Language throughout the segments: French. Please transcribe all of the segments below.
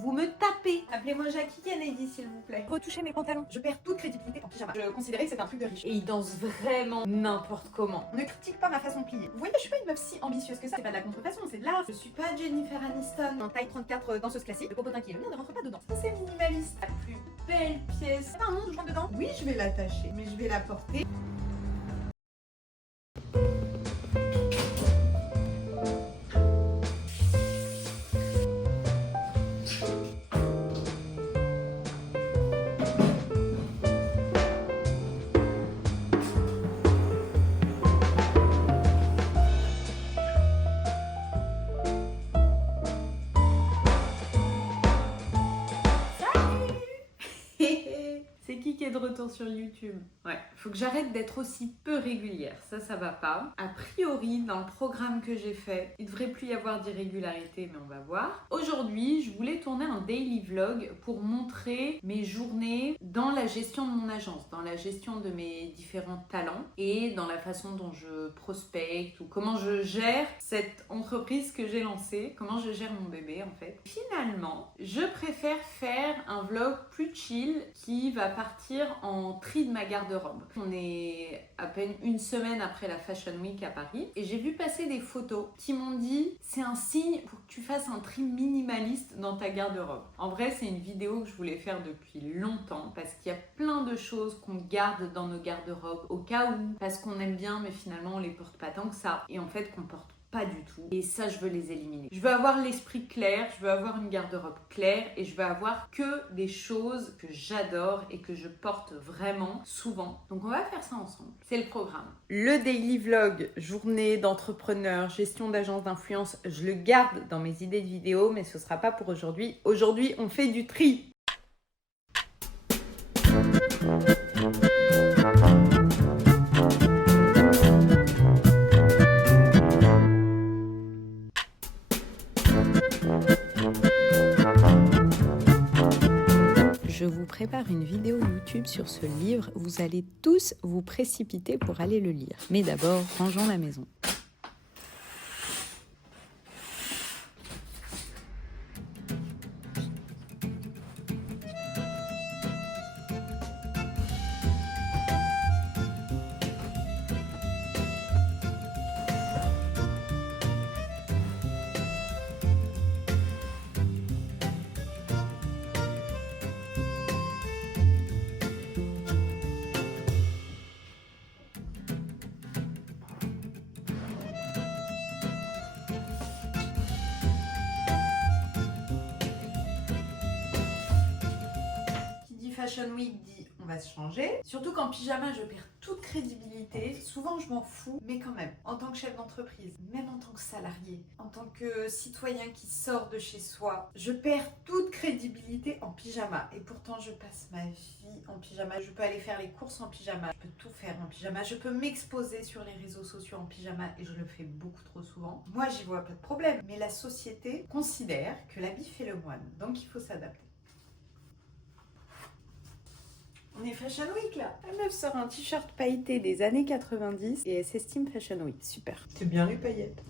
vous me tapez. Appelez-moi Jackie Kennedy s'il vous plaît. Retoucher mes pantalons. Je perds toute crédibilité en pyjama. Je considérais que c'était un truc de riche. Et il danse vraiment n'importe comment. Ne critique pas ma façon de plier. Vous voyez, je suis pas une meuf si ambitieuse que ça. C'est pas de la contrefaçon, c'est de l'art. Je suis pas Jennifer Aniston. En taille 34 danseuse classique. Le popotin qui est le mien ne rentre pas dedans. Ça c'est minimaliste. La plus belle pièce. C'est pas un monde où je rentre dedans. Oui, je vais l'attacher, mais je vais la porter. C'est qui est de retour sur YouTube? Ouais, faut que j'arrête d'être aussi peu régulière, ça va pas. A priori, dans le programme que j'ai fait, il devrait plus y avoir d'irrégularité, mais on va voir. Aujourd'hui, je voulais tourner un daily vlog pour montrer mes journées dans la gestion de mon agence, dans la gestion de mes différents talents et dans la façon dont je prospecte ou comment je gère cette entreprise que j'ai lancée, comment je gère mon bébé en fait. Finalement, je préfère faire un vlog plus chill qui va partir en tri de ma garde-robe. On est à peine une semaine après la Fashion Week à Paris et j'ai vu passer des photos qui m'ont dit c'est un signe pour que tu fasses un tri minimaliste dans ta garde-robe. En vrai, c'est une vidéo que je voulais faire depuis longtemps parce qu'il y a plein de choses qu'on garde dans nos garde-robes au cas où, parce qu'on aime bien mais finalement on les porte pas tant que ça et en fait qu'on porte pas du tout. Et ça, je veux les éliminer. Je veux avoir l'esprit clair, je veux avoir une garde-robe claire et je veux avoir que des choses que j'adore et que je porte vraiment souvent. Donc on va faire ça ensemble. C'est le programme. Le daily vlog, journée d'entrepreneur, gestion d'agence d'influence, je le garde dans mes idées de vidéo, mais ce sera pas pour aujourd'hui. Aujourd'hui, on fait du tri. Je vous prépare une vidéo YouTube sur ce livre. Vous allez tous vous précipiter pour aller le lire. Mais d'abord, rangeons la maison. Fashion Week dit on va se changer. Surtout qu'en pyjama, je perds toute crédibilité. Souvent, je m'en fous, mais quand même, en tant que chef d'entreprise, même en tant que salarié, en tant que citoyen qui sort de chez soi, je perds toute crédibilité en pyjama. Et pourtant, je passe ma vie en pyjama. Je peux aller faire les courses en pyjama. Je peux tout faire en pyjama. Je peux m'exposer sur les réseaux sociaux en pyjama et je le fais beaucoup trop souvent. Moi, j'y vois pas de problème. Mais la société considère que l'habit fait le moine. Donc, il faut s'adapter. On est Fashion Week là. La meuf sort un t-shirt pailleté des années 90 et elle s'estime Fashion Week. Super. C'est bien les paillettes.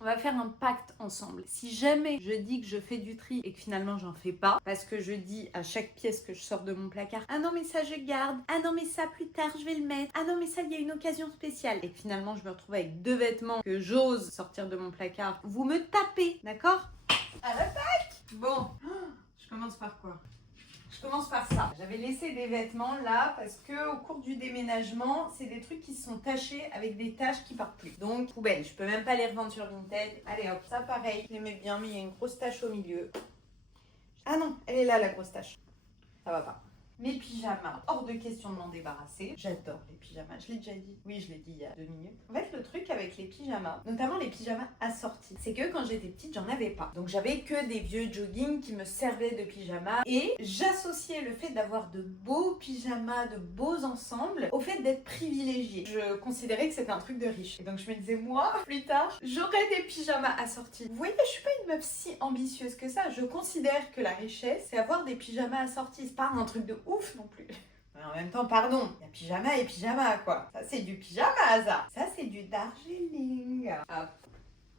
On va faire un pacte ensemble. Si jamais je dis que je fais du tri et que finalement j'en fais pas, parce que je dis à chaque pièce que je sors de mon placard, ah non mais ça je garde, ah non mais ça plus tard je vais le mettre, ah non mais ça il y a une occasion spéciale, et que finalement je me retrouve avec 2 vêtements que j'ose sortir de mon placard, vous me tapez, d'accord? À l'attaque. Bon, je commence par quoi? Je commence par ça. J'avais laissé des vêtements là parce que au cours du déménagement, c'est des trucs qui sont tachés avec des taches qui partent plus. Donc poubelle, je peux même pas les revendre sur Vinted. Allez hop, ça pareil, je l'aimais bien mais il y a une grosse tache au milieu. Ah non, elle est là la grosse tache. Ça va pas. Mes pyjamas, hors de question de m'en débarrasser. J'adore les pyjamas, je l'ai déjà dit. Oui, je l'ai dit il y a 2 minutes. En fait, le truc avec les pyjamas, notamment les pyjamas assortis, c'est que quand j'étais petite, j'en avais pas. Donc j'avais que des vieux joggings qui me servaient de pyjamas. Et j'associais le fait d'avoir de beaux pyjamas, de beaux ensembles, au fait d'être privilégiée. Je considérais que c'était un truc de riche. Et donc je me disais, moi, plus tard, j'aurai des pyjamas assortis. Vous voyez, je suis pas une meuf si ambitieuse que ça. Je considère que la richesse, c'est avoir des pyjamas assortis. C'est pas un truc de ouf non plus. Mais en même temps, pardon, il y a pyjama et pyjama quoi. Ça c'est du pyjama ça. Ça c'est du Darjeeling. Hop.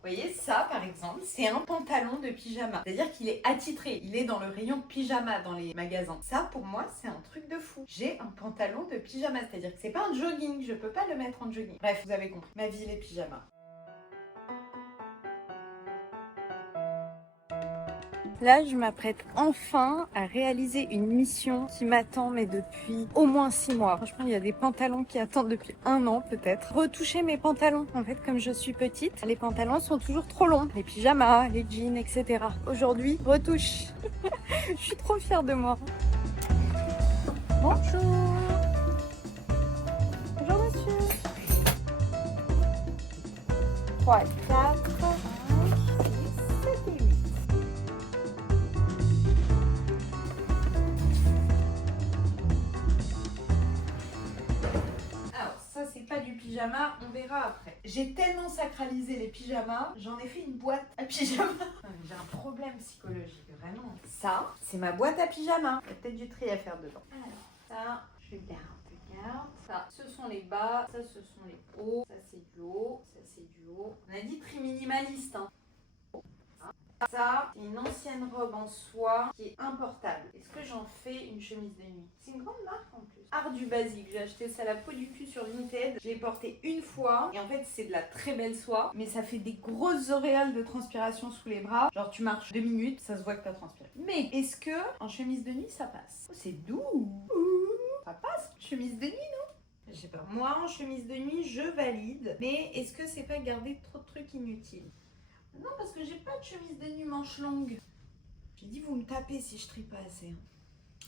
Vous voyez, ça par exemple, c'est un pantalon de pyjama. C'est-à-dire qu'il est attitré, il est dans le rayon pyjama dans les magasins. Ça pour moi, c'est un truc de fou. J'ai un pantalon de pyjama, c'est-à-dire que c'est pas un jogging, je peux pas le mettre en jogging. Bref, vous avez compris, ma vie les pyjamas. Là, je m'apprête enfin à réaliser une mission qui m'attend, mais depuis au moins 6 mois. Franchement, il y a des pantalons qui attendent depuis 1 an peut-être. Retoucher mes pantalons. En fait, comme je suis petite, les pantalons sont toujours trop longs. Les pyjamas, les jeans, etc. Aujourd'hui, retouche. Je suis trop fière de moi. Bonjour. Bonjour, monsieur. 3, 4, 5, 6, 7 et 8. Pas du pyjama, on verra après. J'ai tellement sacralisé les pyjamas, j'en ai fait une boîte à pyjama. J'ai un problème psychologique, vraiment. Ça, c'est ma boîte à pyjama. Il y a peut-être du tri à faire dedans. Alors, ça, je garde. Ça, ce sont les bas, ça, ce sont les hauts. Ça, c'est du haut, ça, c'est du haut. On a dit tri minimaliste, hein. Ça, c'est une ancienne robe en soie qui est importable. Est-ce que j'en fais une chemise de nuit? C'est une grande marque en plus. Art du basique, j'ai acheté ça à la peau du cul sur Vinted. Je l'ai porté une fois et en fait c'est de la très belle soie. Mais ça fait des grosses auréoles de transpiration sous les bras. Genre tu marches 2 minutes, ça se voit que t'as transpiré. Mais est-ce que en chemise de nuit ça passe? Oh, c'est doux. Ça passe, chemise de nuit non? Je sais pas. Moi en chemise de nuit je valide. Mais est-ce que c'est pas garder trop de trucs inutiles? Non, parce que j'ai pas de chemise de nuit manche longue. J'ai dit, vous me tapez si je trie pas assez.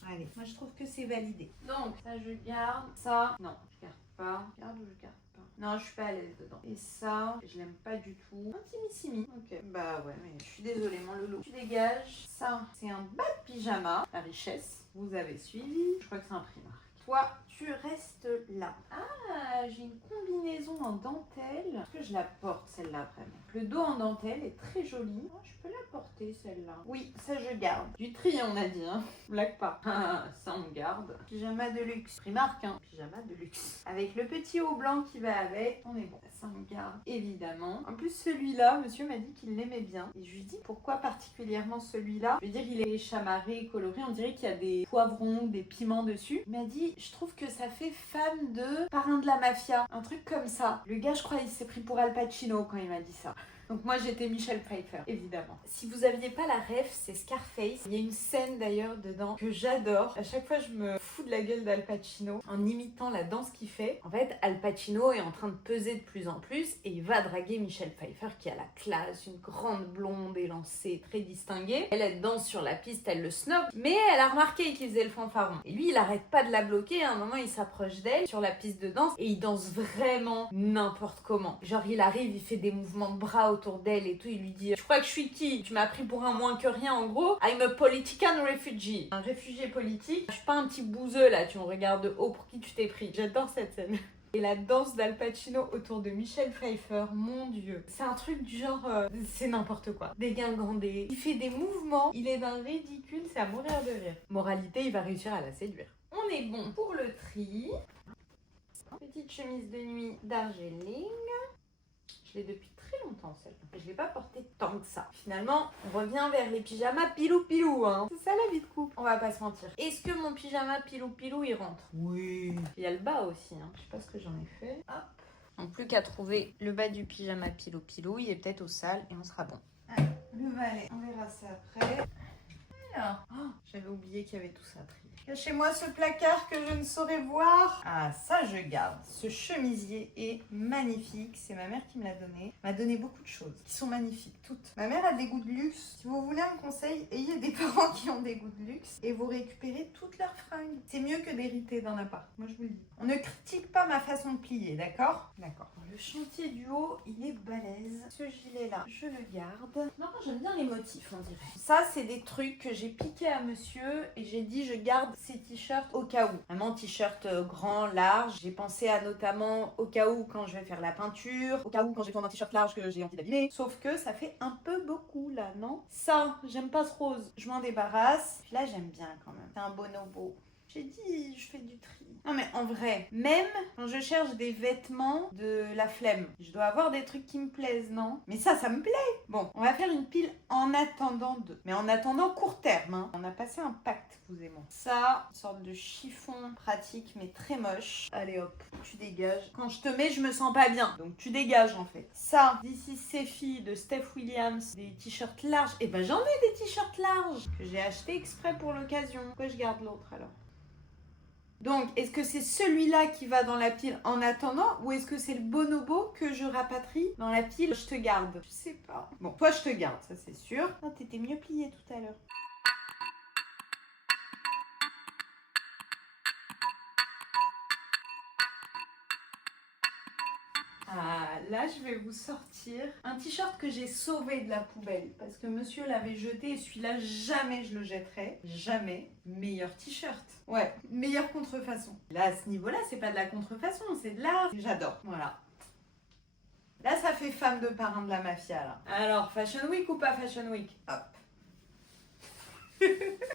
Allez, moi je trouve que c'est validé. Donc, ça je garde. Ça, non, je garde pas. Je garde ou je garde pas? Non, je suis pas à l'aise dedans. Et ça, je l'aime pas du tout. Intimissimi. Ok. Bah ouais, mais je suis désolée, mon loulou. Tu dégages. Ça, c'est un bas de pyjama. La richesse. Vous avez suivi. Je crois que c'est un Primark. Toi, tu restes là. Ah, j'ai une combinaison en dentelle. Est-ce que je la porte celle-là vraiment? Le dos en dentelle est très joli. Oh, je peux la porter celle-là. Oui, ça je garde. Du tri on a dit, hein. Blague pas. Ah, ça on garde. Pyjama de luxe. Primark, hein. Pyjama de luxe. Avec le petit haut blanc qui va avec, on est bon. Ça on garde, évidemment. En plus celui-là, monsieur m'a dit qu'il l'aimait bien. Et je lui dis pourquoi particulièrement celui-là. Je veux dire, il est chamarré, coloré. On dirait qu'il y a des poivrons, des piments dessus. Il m'a dit, je trouve que ça fait femme de parrain de la mafia. Un truc comme ça. Le gars, je crois, il s'est pris pour Al Pacino quand il m'a dit ça. Donc moi j'étais Michelle Pfeiffer, évidemment. Si vous aviez pas la ref, c'est Scarface. Il y a une scène d'ailleurs dedans que j'adore. À chaque fois je me fous de la gueule d'Al Pacino en imitant la danse qu'il fait. En fait, Al Pacino est en train de peser de plus en plus et il va draguer Michelle Pfeiffer qui a la classe, une grande blonde élancée, très distinguée. Elle danse sur la piste, elle le snob, mais elle a remarqué qu'il faisait le fanfaron. Et lui il arrête pas de la bloquer, à un moment il s'approche d'elle sur la piste de danse et il danse vraiment n'importe comment. Genre il arrive, il fait des mouvements de bras autour d'elle et tout, il lui dit, je crois que je suis qui? Tu m'as pris pour un moins que rien en gros. I'm a politician refugee. Un réfugié politique. Je suis pas un petit bouseux là, tu me regardes de haut, pour qui tu t'es pris? J'adore cette scène. Et la danse d'Al Pacino autour de Michelle Pfeiffer, mon dieu. C'est un truc du genre, c'est n'importe quoi. Dégingandé. Il fait des mouvements, il est d'un ridicule, c'est à mourir de rire. Moralité, il va réussir à la séduire. On est bon pour le tri. Petite chemise de nuit d'Argeling. Je l'ai depuis très longtemps celle-là. Je l'ai pas portée tant que ça. Finalement, on revient vers les pyjamas pilou-pilou, hein. C'est ça la vie de couple. On va pas se mentir. Est-ce que mon pyjama pilou-pilou il rentre? Oui. Il y a le bas aussi, hein. Je sais pas ce que j'en ai fait. Hop. Donc plus qu'à trouver le bas du pyjama pilou-pilou. Il est peut-être au sale et on sera bon. Allez, le valet. On verra ça après. Alors, oh, j'avais oublié qu'il y avait tout ça à trier. Cachez-moi ce placard que je ne saurais voir. Ah, ça je garde. Ce chemisier est magnifique. C'est ma mère qui me l'a donné. Elle m'a donné beaucoup de choses qui sont magnifiques, toutes. Ma mère a des goûts de luxe. Si vous voulez un conseil, ayez des parents qui ont des goûts de luxe et vous récupérez toutes leurs fringues. C'est mieux que d'hériter d'un appart. Moi je vous le dis. On ne critique pas ma façon de plier, d'accord? D'accord. Le chantier du haut, il est balèze. Ce gilet-là, je le garde. Non, j'aime bien les motifs, on dirait. Ça, c'est des trucs que j'ai piqué à monsieur et j'ai dit je garde ces t-shirts au cas où. Vraiment t-shirt grand, large. J'ai pensé à notamment au cas où quand je vais faire la peinture, au cas où quand j'ai besoin d'un t-shirt large que j'ai envie d'abîmer. Sauf que ça fait un peu beaucoup là, non? Ça, j'aime pas ce rose. Je m'en débarrasse. Puis là, j'aime bien quand même. C'est un bonobo. J'ai dit, je fais du tri. Non mais en vrai, même quand je cherche des vêtements, de la flemme, je dois avoir des trucs qui me plaisent, non? Mais ça me plaît. Bon, on va faire une pile en attendant de. Mais en attendant court terme, hein. On a passé un pacte, vous et moi. Ça, une sorte de chiffon pratique mais très moche. Allez hop, tu dégages. Quand je te mets, je me sens pas bien. Donc tu dégages en fait. Ça, d'ici Sefi de Steph Williams, des t-shirts larges. Et ben j'en ai des t-shirts larges que j'ai acheté exprès pour l'occasion. Pourquoi je garde l'autre alors? Donc, est-ce que c'est celui-là qui va dans la pile en attendant ou est-ce que c'est le bonobo que je rapatrie dans la pile je te garde? Je sais pas. Bon, toi je te garde, ça c'est sûr. Ah, t'étais mieux plié tout à l'heure. Ah, là, je vais vous sortir un t-shirt que j'ai sauvé de la poubelle parce que monsieur l'avait jeté et celui-là, jamais je le jetterai. Jamais. Meilleur t-shirt. Ouais, meilleure contrefaçon. Là, à ce niveau-là, c'est pas de la contrefaçon, c'est de l'art. J'adore. Voilà. Là, ça fait femme de parrain de la mafia, là. Alors, Fashion Week ou pas Fashion Week? Hop.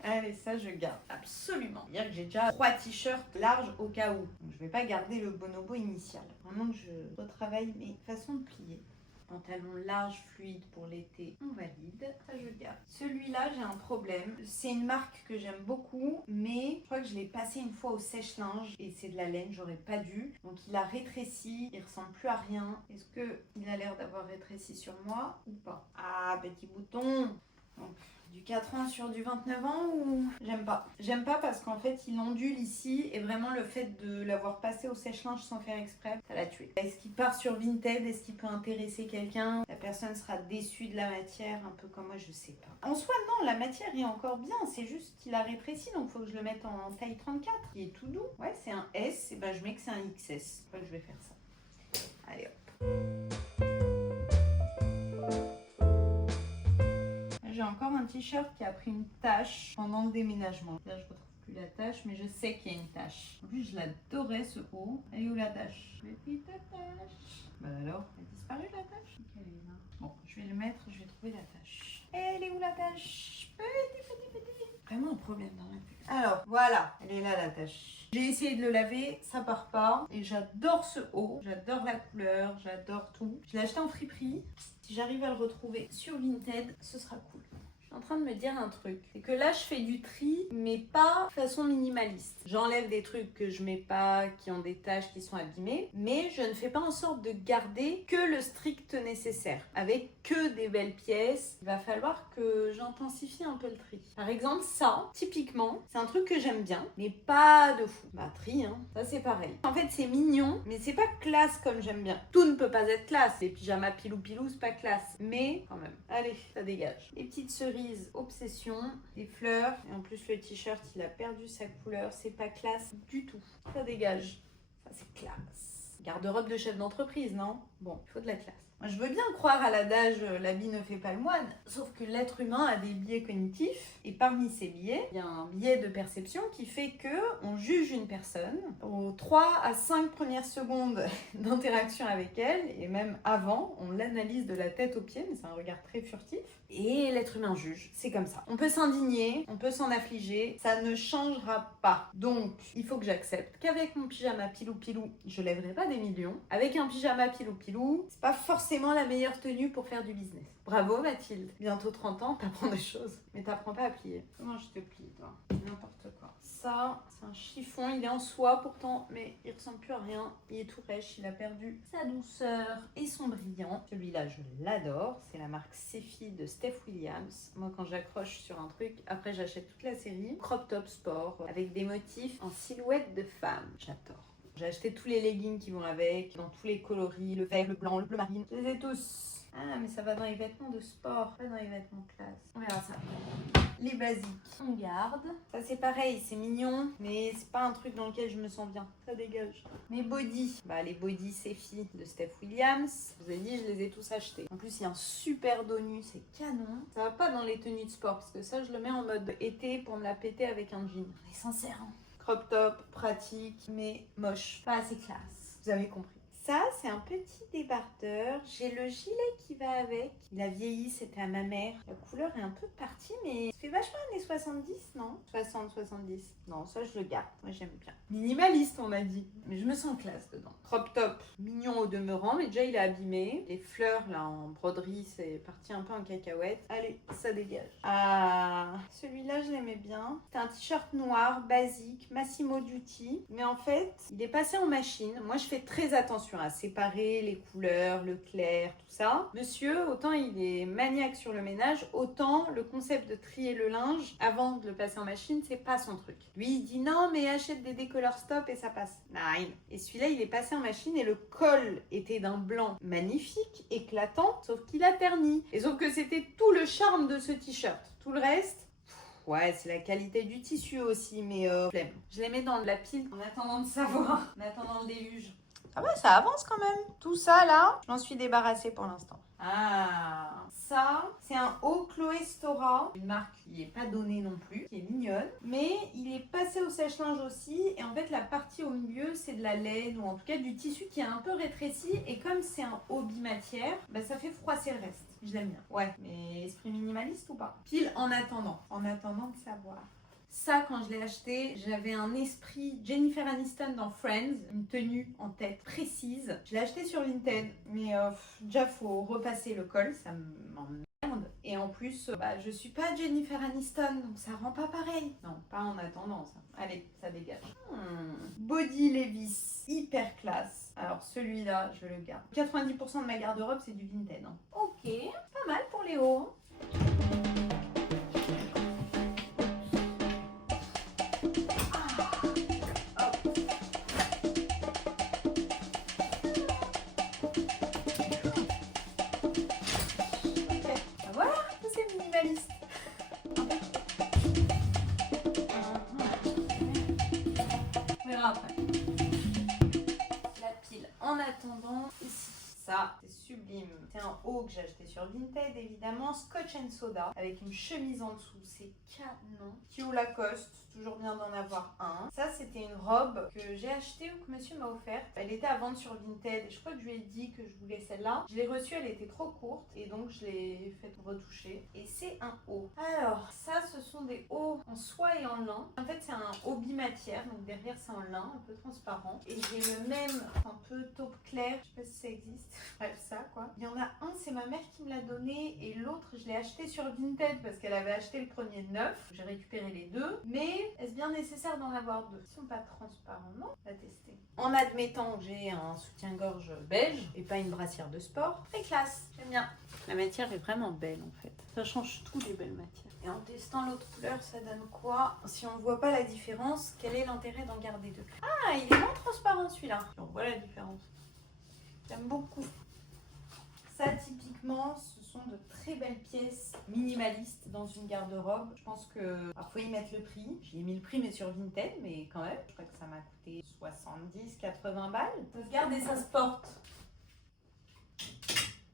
Allez, ça je garde absolument. C'est-à-dire que j'ai déjà 3 t-shirts larges au cas où. Donc je vais pas garder le bonobo initial. Vraiment que je retravaille mes façons de plier. Pantalon large, fluide pour l'été, on valide. Ça je garde. Celui-là, j'ai un problème. C'est une marque que j'aime beaucoup, mais je crois que je l'ai passé une fois au sèche-linge et c'est de la laine, j'aurais pas dû. Donc il a rétréci, il ressemble plus à rien. Est-ce que il a l'air d'avoir rétréci sur moi ou pas? Ah, petit bouton. Donc, du 4 ans sur du 29 ans ou... J'aime pas. J'aime pas parce qu'en fait, il ondule ici et vraiment le fait de l'avoir passé au sèche-linge sans faire exprès, ça l'a tué. Est-ce qu'il part sur Vinted? Est-ce qu'il peut intéresser quelqu'un? La personne sera déçue de la matière, un peu comme moi, je sais pas. En soi, non, la matière est encore bien. C'est juste qu'il a rétréci, donc faut que je le mette en taille 34. Il est tout doux. Ouais, c'est un S, et ben je mets que c'est un XS. Je crois que je vais faire ça. Allez hop. J'ai encore un t-shirt qui a pris une tache pendant le déménagement. Là, je retrouve plus la tache, mais je sais qu'il y a une tache. En plus, je l'adorais ce haut. Elle est où la tache? Petite tache. Bah alors, elle a disparu la tache? Elle est là. Bon, je vais le mettre, je vais trouver la tache. Elle est où la tache? Petit. Vraiment un problème dans la tête. Alors, voilà, elle est là la tache. J'ai essayé de le laver, ça part pas. Et j'adore ce haut, j'adore la couleur, j'adore tout. Je l'ai acheté en friperie. Si j'arrive à le retrouver sur Vinted, ce sera cool. Je suis en train de me dire un truc. C'est que là, je fais du tri, mais pas de façon minimaliste. J'enlève des trucs que je mets pas, qui ont des taches, qui sont abîmées. Mais je ne fais pas en sorte de garder que le strict nécessaire. Avec que des belles pièces. Il va falloir que j'intensifie un peu le tri. Par exemple, ça, typiquement, c'est un truc que j'aime bien, mais pas de fou. Bah, tri, hein. Ça, c'est pareil. En fait, c'est mignon, mais c'est pas classe comme j'aime bien. Tout ne peut pas être classe. Les pyjamas pilou, c'est pas classe. Mais, quand même. Allez, ça dégage. Les petites cerises, obsession. Des fleurs. Et en plus, le t-shirt, il a perdu sa couleur. C'est pas classe du tout. Ça dégage. Ça, c'est classe. Garde-robe de chef d'entreprise, non? Bon, il faut de la classe. Moi, je veux bien croire à l'adage l'habit ne fait pas le moine, sauf que l'être humain a des biais cognitifs et parmi ces biais, il y a un biais de perception qui fait que on juge une personne aux 3 à 5 premières secondes d'interaction avec elle et même avant, on l'analyse de la tête aux pieds, mais c'est un regard très furtif et l'être humain juge, c'est comme ça. On peut s'indigner, on peut s'en affliger, ça ne changera pas. Donc, il faut que j'accepte qu'avec mon pyjama pilou, je lèverai pas des millions. Avec un pyjama pilou, c'est pas forcément la meilleure tenue pour faire du business. Bravo Mathilde, bientôt 30 ans, t'apprends des choses, mais t'apprends pas à plier. Comment je te plie toi? N'importe quoi. Ça, c'est un chiffon, il est en soie pourtant, mais il ressemble plus à rien. Il est tout rêche, il a perdu sa douceur et son brillant. Celui-là, je l'adore, c'est la marque Sefi de Steph Williams. Moi, quand j'accroche sur un truc, après j'achète toute la série. Crop top sport, avec des motifs en silhouette de femme. J'adore. J'ai acheté tous les leggings qui vont avec, dans tous les coloris, le vert, le blanc, le bleu marine. Je les ai tous. Ah, mais ça va dans les vêtements de sport, pas dans les vêtements classe. On verra ça. Les basiques, on garde. Ça, c'est pareil, c'est mignon, mais c'est pas un truc dans lequel je me sens bien. Ça dégage. Mes bodys. Bah, les bodys Sefi de Steph Williams. Je vous ai dit, je les ai tous achetés. En plus, il y a un super dos nu, c'est canon. Ça va pas dans les tenues de sport, parce que ça, je le mets en mode été pour me la péter avec un jean. On est sincère, hein. Crop top, pratique, mais moche. Pas assez classe. Vous avez compris. Ça, c'est un petit débardeur. J'ai le gilet qui va avec. Il a vieilli, c'était à ma mère. La couleur est un peu partie, mais ça fait vachement années 70, non? 60-70. Non, ça, je le garde. Moi, j'aime bien. Minimaliste, on m'a dit. Mais je me sens classe dedans. Crop top, mignon au demeurant, mais déjà, il est abîmé. Les fleurs, là, en broderie, c'est parti un peu en cacahuète. Allez, ça dégage. Ah, celui-là, je l'aimais bien. C'était un t-shirt noir, basique, Massimo Dutti. Mais en fait, il est passé en machine. Moi, je fais très attention à séparer les couleurs, le clair, tout ça. Monsieur, autant il est maniaque sur le ménage, autant le concept de trier le linge avant de le passer en machine, c'est pas son truc. Lui, il dit non, mais achète des décolleurs stop et ça passe. Nine. Et celui-là, il est passé en machine et le col était d'un blanc magnifique, éclatant, sauf qu'il a terni. Et sauf que c'était tout le charme de ce t-shirt. Tout le reste, ouais, c'est la qualité du tissu aussi, mais flemme. Je les mets dans la pile en attendant de savoir, en attendant le déluge. Ah ouais, ça avance quand même. Tout ça là, j'en suis débarrassée pour l'instant. Ah, ça, c'est un haut Chloé Stora, une marque qui n'est pas donnée non plus, qui est mignonne, mais il est passé au sèche-linge aussi, et en fait la partie au milieu c'est de la laine, ou en tout cas du tissu qui est un peu rétréci, et comme c'est un haut bimatière, bah, ça fait froisser le reste. Je l'aime bien. Ouais, mais esprit minimaliste ou pas? Pile en attendant de savoir. Ça, quand je l'ai acheté, j'avais un esprit Jennifer Aniston dans Friends, une tenue en tête précise. Je l'ai acheté sur Vinted, mais déjà faut repasser le col, ça m'emmerde. Et en plus, je suis pas Jennifer Aniston, donc ça rend pas pareil. Non, pas en attendant ça. Allez, ça dégage. Body Levi's, hyper classe. Alors celui-là, je le garde. 90% de ma garde-robe, c'est du Vinted. Hein. Ok, pas mal pour les hauts. En attendant, ici, ça, c'est sublime. C'est un haut que j'ai acheté sur Vinted, évidemment, Scotch and Soda, avec une chemise en dessous, c'est canon. Tio Lacoste, toujours bien d'en avoir un. Ça, c'était une robe que j'ai achetée ou que monsieur m'a offerte. Elle était à vendre sur Vinted et je crois que je lui ai dit que je voulais celle-là. Je l'ai reçue, elle était trop courte et donc je l'ai fait retoucher. Et c'est un haut. Alors, ça, ce sont des hauts en soie et en lin. En fait, c'est un haut bimatière, donc derrière, c'est en lin, un peu transparent. Et j'ai le même, un peu taupe clair, je sais pas si ça existe. Bref, ça, quoi. Il y en a un, c'est ma mère qui me l'a donné et l'autre, je l'ai acheté sur Vinted parce qu'elle avait acheté le premier neuf. J'ai récupéré les deux. Mais est-ce bien nécessaire d'en avoir deux? Ils sont pas transparents, non? On va tester. En admettant que j'ai un soutien-gorge beige et pas une brassière de sport, très classe, j'aime bien. La matière est vraiment belle en fait. Ça change tout les belles matières. Et en testant l'autre couleur, ça donne quoi? Si on ne voit pas la différence, quel est l'intérêt d'en garder deux? Ah, il est moins transparent celui-là. On voit la différence. J'aime beaucoup. Ça, typiquement, ce sont de très belles pièces minimalistes dans une garde-robe. Je pense que... Alors, faut y mettre le prix. J'y ai mis le prix, mais sur Vinted, mais quand même. Je crois que ça m'a coûté 70-80 balles. Ça se garde et ça se porte.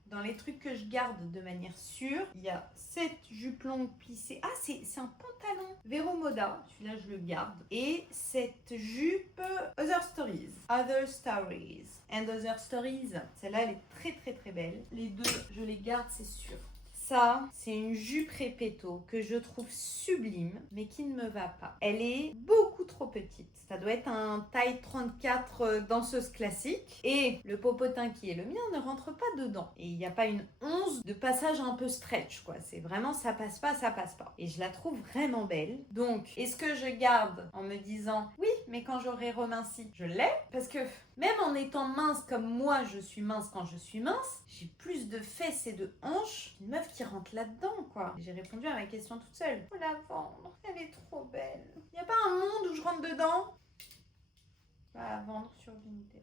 Dans les trucs que je garde de manière sûre, il y a cette jupe longue plissée. Ah, c'est un pantalon Vero Moda. Celui-là, je le garde. Et cette jupe Other Stories. Other Stories. And Other Stories. Celle-là, elle est très, très, très belle. Les deux, je les garde, c'est sûr. Ça, c'est une jupe répéto que je trouve sublime, mais qui ne me va pas. Elle est beaucoup trop petite. Ça doit être un taille 34 danseuse classique. Et le popotin qui est le mien ne rentre pas dedans. Et il n'y a pas une once de passage un peu stretch, quoi. C'est vraiment ça passe pas, ça passe pas. Et je la trouve vraiment belle. Donc, est-ce que je garde en me disant, oui, mais quand j'aurai reminci, je l'ai? Parce que même en étant mince comme moi, je suis mince quand je suis mince, j'ai plus de fesses et de hanches qu'une meuf qui rentre là-dedans, quoi. J'ai répondu à ma question toute seule. Faut la vendre, elle est trop belle. Il n'y a pas un monde où je rentre dedans? Pas à vendre sur Vinted.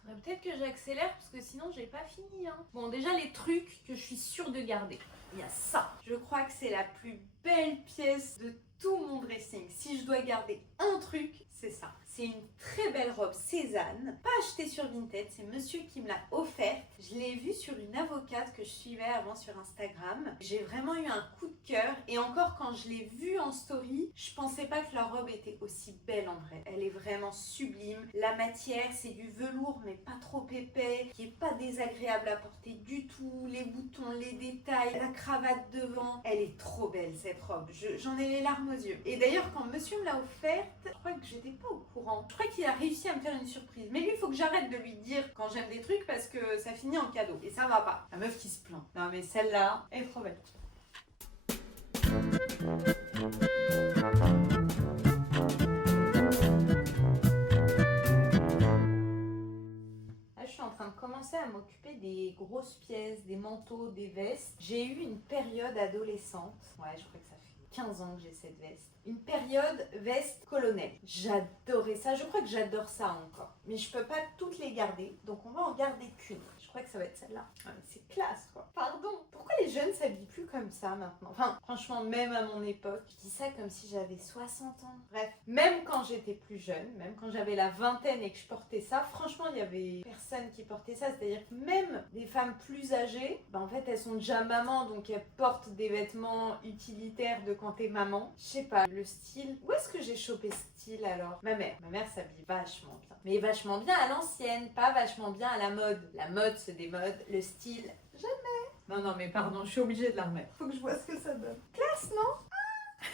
Faudrait peut-être que j'accélère parce que sinon j'ai pas fini. Hein. Bon, déjà les trucs que je suis sûre de garder. Il y a ça. Je crois que c'est la plus belle pièce de tout mon dressing. Si je dois garder un truc, c'est ça. C'est une très belle robe Cézanne, pas achetée sur Vinted, c'est monsieur qui me l'a offerte. Je l'ai vu sur une avocate que je suivais avant sur Instagram. J'ai vraiment eu un coup de cœur. Et encore, quand je l'ai vue en story, je pensais pas que la robe était aussi belle en vrai. Elle est vraiment sublime. La matière, c'est du velours, mais pas trop épais, qui est pas désagréable à porter du tout. Les boutons, les détails, la cravate devant. Elle est trop belle cette robe. J'en ai les larmes aux yeux. Et d'ailleurs, quand monsieur me l'a offerte, je crois que j'étais pas au courant. Je crois qu'il a réussi à me faire une surprise. Mais lui, il faut que j'arrête de lui dire quand j'aime des trucs parce que ça finit en cadeau. Et ça va pas. La meuf qui se plaint. Non mais celle-là, elle est trop belle. Je suis en train de commencer à m'occuper des grosses pièces, des manteaux, des vestes. J'ai eu une période adolescente. Ouais, je crois que ça fait 15 ans que j'ai cette veste. Une période veste colonel. J'adorais ça. Je crois que j'adore ça encore. Mais je peux pas toutes les garder. Donc on va en garder qu'une. Je crois que ça va être celle-là. Ah, mais c'est classe quoi. Pardon. Pourquoi les jeunes s'habillent plus comme ça maintenant? Enfin, franchement, même à mon époque, je dis ça comme si j'avais 60 ans. Bref, même quand j'étais plus jeune, même quand j'avais la vingtaine et que je portais ça, franchement, il y avait personne qui portait ça. C'est-à-dire que même des femmes plus âgées, en fait, elles sont déjà mamans, donc elles portent des vêtements utilitaires de quand t'es maman. Je sais pas, le style. Où est-ce que j'ai chopé ce style alors? Ma mère s'habille vachement bien. Mais vachement bien à l'ancienne, pas vachement bien à la mode. La mode se démode, le style, jamais. Non, mais pardon, je suis obligée de la remettre. Faut que je vois ce que ça donne. Classe, non?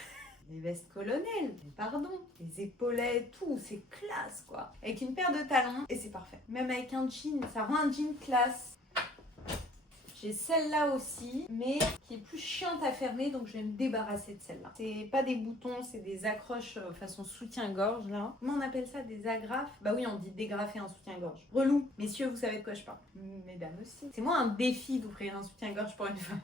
Les vestes colonelles, mais pardon, les épaulettes, tout, c'est classe quoi. Avec une paire de talons, et c'est parfait. Même avec un jean, ça rend un jean classe. J'ai celle-là aussi, mais qui est plus chiante à fermer, donc je vais me débarrasser de celle-là. C'est pas des boutons, c'est des accroches façon soutien-gorge là. Comment on appelle ça? Des agrafes? Bah oui, on dit dégrafer un soutien-gorge. Relou. Messieurs, vous savez de quoi je parle. Mesdames aussi. C'est moi un défi d'ouvrir un soutien-gorge pour une femme.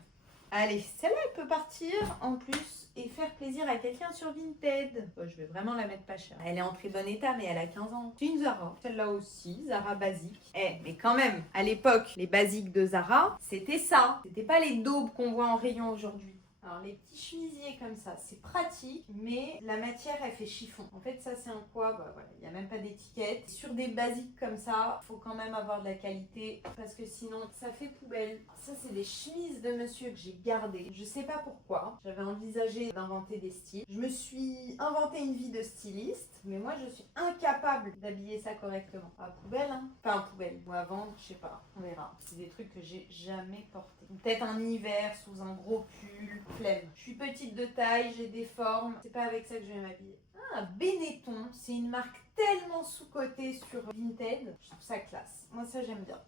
Allez, celle-là, elle peut partir en plus et faire plaisir à quelqu'un sur Vinted. Oh, je vais vraiment la mettre pas cher. Elle est en très bon état, mais elle a 15 ans. C'est une Zara. Celle-là aussi, Zara basique. Mais quand même, à l'époque, les basiques de Zara, c'était ça. C'était pas les daubes qu'on voit en rayon aujourd'hui. Alors les petits chemisiers comme ça, c'est pratique, mais la matière elle fait chiffon. En fait ça c'est un quoi, bah voilà, il n'y a même pas d'étiquette. Sur des basiques comme ça, faut quand même avoir de la qualité parce que sinon ça fait poubelle. Ça c'est des chemises de monsieur que j'ai gardées. Je sais pas pourquoi, j'avais envisagé d'inventer des styles. Je me suis inventé une vie de styliste, mais moi je suis incapable d'habiller ça correctement. À poubelle hein, enfin poubelle, ou à vendre, je sais pas, on verra. C'est des trucs que j'ai jamais portés. Peut-être un hiver sous un gros pull. Flemme. Je suis petite de taille, j'ai des formes, c'est pas avec ça que je vais m'habiller. Ah, Benetton, c'est une marque tellement sous-cotée sur Vinted, je trouve ça classe. Moi ça j'aime bien.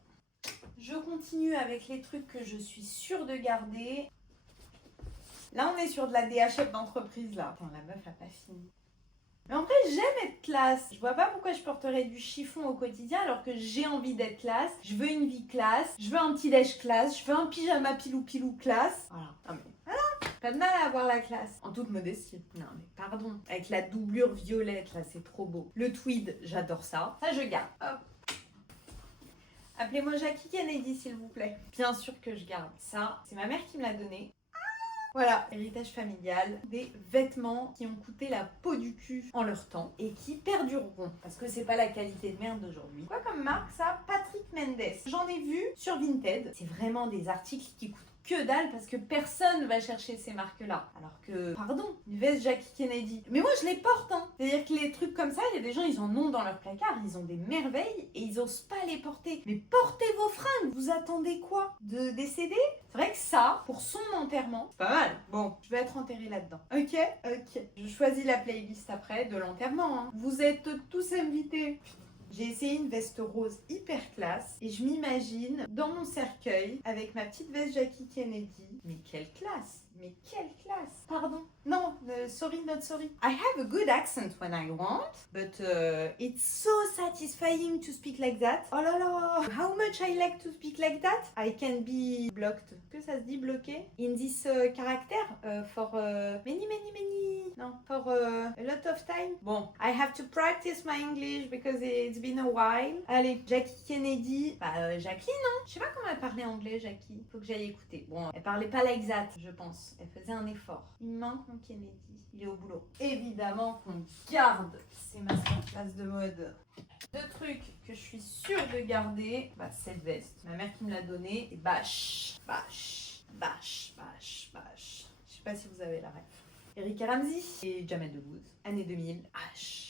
Je continue avec les trucs que je suis sûre de garder. Là on est sur de la DHL d'entreprise là. Attends, la meuf a pas fini. Mais en vrai, j'aime être classe. Je vois pas pourquoi je porterais du chiffon au quotidien alors que j'ai envie d'être classe. Je veux une vie classe. Je veux un petit déj classe. Je veux un pyjama pilou classe. Voilà. Non mais voilà. Pas de mal à avoir la classe. En toute modestie. Non mais pardon. Avec la doublure violette là, c'est trop beau. Le tweed, j'adore ça. Ça, je garde. Hop. Appelez-moi Jackie Kennedy s'il vous plaît. Bien sûr que je garde. Ça, c'est ma mère qui me l'a donné. Voilà, héritage familial, des vêtements qui ont coûté la peau du cul en leur temps et qui perdureront parce que c'est pas la qualité de merde d'aujourd'hui. Quoi comme marque ça? Patrick Mendes. J'en ai vu sur Vinted. C'est vraiment des articles qui coûtent que dalle parce que personne va chercher ces marques-là. Alors que, pardon, une veste Jackie Kennedy. Mais moi je les porte, hein. C'est-à-dire que les trucs comme ça, il y a des gens, ils en ont dans leur placard, ils ont des merveilles et ils osent pas les porter. Mais portez vos fringues, vous attendez quoi? De décéder? C'est vrai que ça, pour son enterrement, c'est pas mal. Bon, je vais être enterrée là-dedans. Ok. Je choisis la playlist après de l'enterrement, hein. Vous êtes tous invités. J'ai essayé une veste rose hyper classe et je m'imagine dans mon cercueil avec ma petite veste Jackie Kennedy. Mais quelle classe! Mais quelle classe! Pardon. Non, sorry, not sorry. I have a good accent when I want, but it's so satisfying to speak like that. Oh là là! How much I like to speak like that? I can be blocked. Est-ce que ça se dit bloqué? In this character for many. Non, for a lot of time. Bon, I have to practice my English because it's been a while. Allez, Jackie Kennedy. Bah, Jacqueline, non? Je sais pas comment elle parlait anglais, Jackie. Faut que j'aille écouter. Bon, elle parlait pas like that, je pense. Elle faisait un effort. Il me manque mon Kennedy? Il est au boulot. Évidemment qu'on garde ces masques en place de mode. Deux trucs que je suis sûre de garder, cette veste. Ma mère qui me l'a donnée, et bâche. Je sais pas si vous avez la ref. Erika Ramsey et Jamel Debbouze, année 2000.